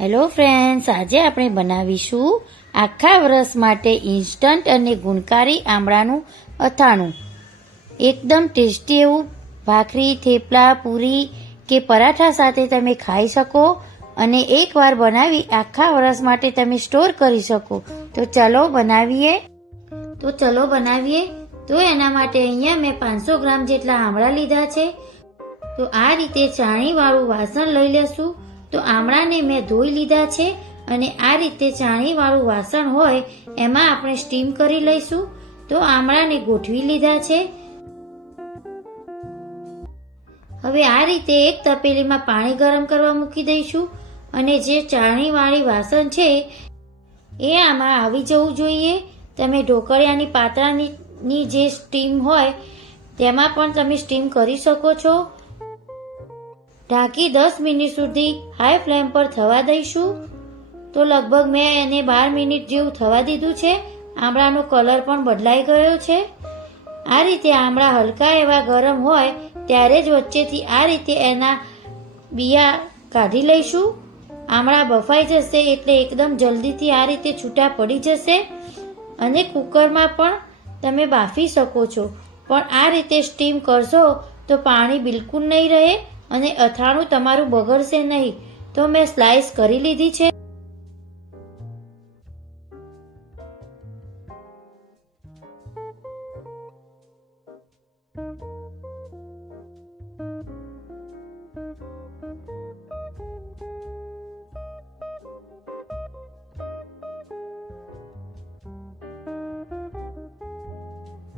Hello friends આજે આપણે બનાવીશું આખા વરસ માટે ઇન્સ્ટન્ટ અને ગુણકારી આમળાનું અથાણું. એકદમ ટેસ્ટી એવું ભાખરી, થેપલા, પૂરી કે પરાઠા સાથે તમે ખાઈ શકો અને એકવાર બનાવી આખા વરસ માટે તમે સ્ટોર કરી શકો. તો ચલો બનાવીએ. તો ચલો બનાવીએ. તો એના માટે અહીંયા મેં પાંચસો ગ્રામ જેટલા આમળા લીધા છે. તો આ રીતે ચાણીવાળું વાસણ લઈ લેશું. તો આમળાને મેં ધોઈ લીધા છે અને આ રીતે ચાણીવાળું વાસણ હોય એમાં આપણે સ્ટીમ કરી લઈશું. તો આમળાને ગોઠવી લીધા છે. હવે આ રીતે એક તપેલીમાં પાણી ગરમ કરવા મૂકી દઈશું અને જે ચાણીવાળી વાસણ છે એ આમાં આવી જવું જોઈએ. તમે ઢોકળિયાની પાતળાની જે સ્ટીમ હોય તેમાં પણ તમે સ્ટીમ કરી શકો છો. ઢાંકી દસ મિનિટ સુધી હાઈ ફ્લેમ પર થવા દઈશું. તો લગભગ મેં એને બાર મિનિટ જેવું થવા દીધું છે. આમળાનો કલર પણ બદલાઈ ગયો છે. આ રીતે આમળા હલકા એવા ગરમ હોય ત્યારે જ વચ્ચેથી આ રીતે એના બિયા કાઢી લઈશું. આમળા બફાઈ જશે એટલે એકદમ જલ્દીથી આ રીતે છૂટા પડી જશે. અને કુકરમાં પણ તમે બાફી શકો છો. પણ આ રીતે સ્ટીમ કરશો તો પાણી બિલકુલ નહીં રહે. અને અથાણું તમારું બગડશે નહીં. તો મેં સ્લાઇસ કરી લીધી છે.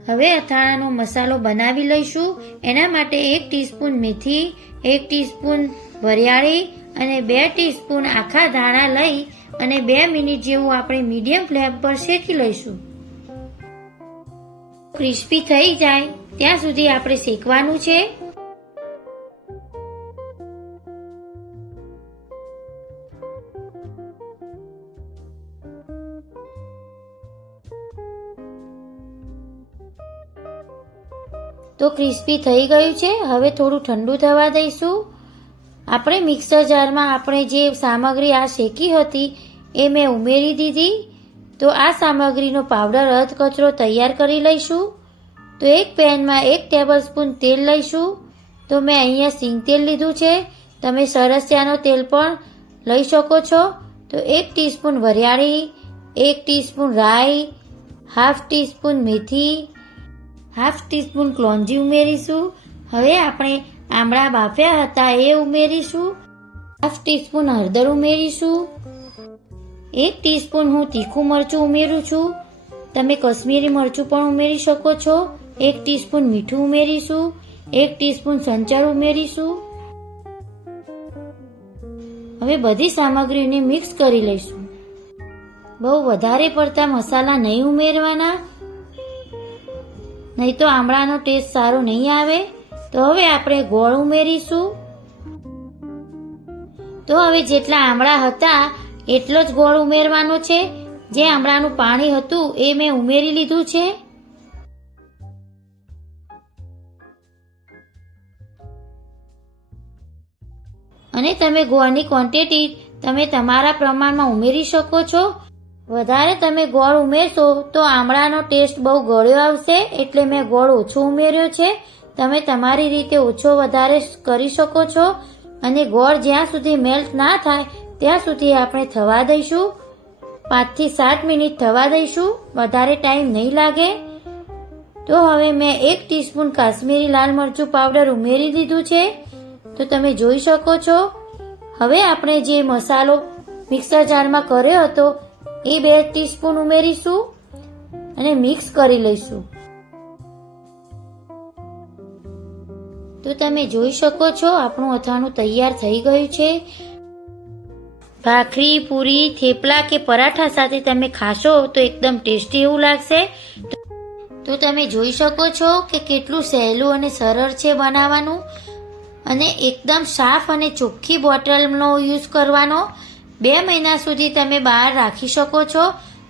હવે અથાણાનો મસાલો બનાવી લઈશું. એના માટે એક ટીસ્પૂન મેથી, એક ટીસ્પૂન વરિયાળી અને બે ટીસ્પૂન આખા ધાણા લઈ અને બે મિનિટ જેવું આપણે મીડિયમ ફ્લેમ પર શેકી લઈશું. ક્રિસ્પી થઈ જાય. ત્યાં સુધી આપણે શેકવાનું છે. તો ક્રિસ્પી થઈ ગયું છે. હવે થોડું ઠંડુ થવા દઈશું. આપણે મિક્સર જારમાં આપણે જે સામગ્રી આ શેકી હતી એ મેં ઉમેરી દીધી. તો આ સામગ્રીનો પાવડર અધ કચરો તૈયાર કરી લઈશું. તો એક પેનમાં એક ટેબલ સ્પૂન તેલ લઈશું. તો મેં અહીંયા સિંગ તેલ લીધું છે. તમે સરસિયાનો તેલ પણ લઈ શકો છો. તો એક ટીસ્પૂન વરિયાળી, એક ટીસ્પૂન રાઈ, હાફ ટીસ્પૂન મેથી હાફ ટીસ્પૂન ક્લોંજી ઉમેરીશું. હવે આપણે આમળા બાફ્યા હતા એ ઉમેરીશું. હાફ ટીસ્પૂન હળદર ઉમેરીશું. એક ટીસ્પૂન હું તીખું મરચું ઉમેરું છું. તમે કશ્મીરી મરચું પણ ઉમેરી શકો છો. એક ટીસ્પૂન મીઠું ઉમેરીશું. એક ટીસ્પૂન સંચાર ઉમેરીશું. હવે બધી સામગ્રીને મિક્સ કરી લઈશું. બહુ વધારે પડતા મસાલા નહીં ઉમેરવાના. નહીં તો આમળાનો ટેસ્ટ સારો નહીં આવે? તો હવે આપણે ગોળ ઉમેરીશું. તો હવે જેટલા આમળા હતા, એટલો જ ગોળ ઉમેરવાનો છે. જે આમળાનું પાણી હતું, એ મેં ઉમેરી લીધું છે. અને તમે ગોળની ક્વોન્ટિટી તમે તમારા પ્રમાણમાં ઉમેરી શકો છો. વધારે તમે ગોળ ઉમેરશો તો આમળાનો ટેસ્ટ બહુ ગળ્યો આવશે એટલે મેં ગોળ ઓછો ઉમેર્યો છે. તમે તમારી રીતે ઓછો વધારે કરી શકો છો અને ગોળ જ્યાં સુધી મેલ્ટ ના થાય ત્યાં સુધી આપણે થવા દઈશું. પાંચથી સાત મિનિટ થવા દઈશું. વધારે ટાઈમ નહીં લાગે. તો હવે મેં એક ટીસ્પૂન કાશ્મીરી લાલ મરચું પાવડર ઉમેરી દીધું છે. તો તમે જોઈ શકો છો. હવે આપણે જે મસાલો મિક્સર જારમાં કર્યો હતો એ બે ટીસ્પૂન ઉમેરીશું અને મિક્સ કરી લઈશું. તો તમે જોઈ શકો છો, આપણું અથાણું તૈયાર થઈ ગયું છે. ભાખરી, પૂરી, થેપલા કે પરાઠા સાથે તમે ખાશો તો એકદમ ટેસ્ટી એવું લાગશે. તો તમે જોઈ શકો છો કે કેટલું સહેલું અને સરળ છે બનાવવાનું. અને એકદમ સાફ અને ચોખ્ખી બોટલનો યુઝ કરવાનો. બે મહિના સુધી તમે બહાર રાખી શકો છો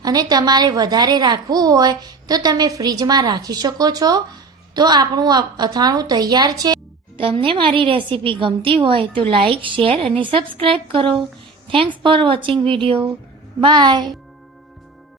અને તમારે વધારે રાખવું હોય તો તમે ફ્રીજમાં રાખી શકો છો. તો આપણું અથાણું તૈયાર છે. તમને મારી રેસીપી ગમતી હોય તો લાઈક, શેર અને સબસ્ક્રાઈબ કરો. Thanks for watching video bye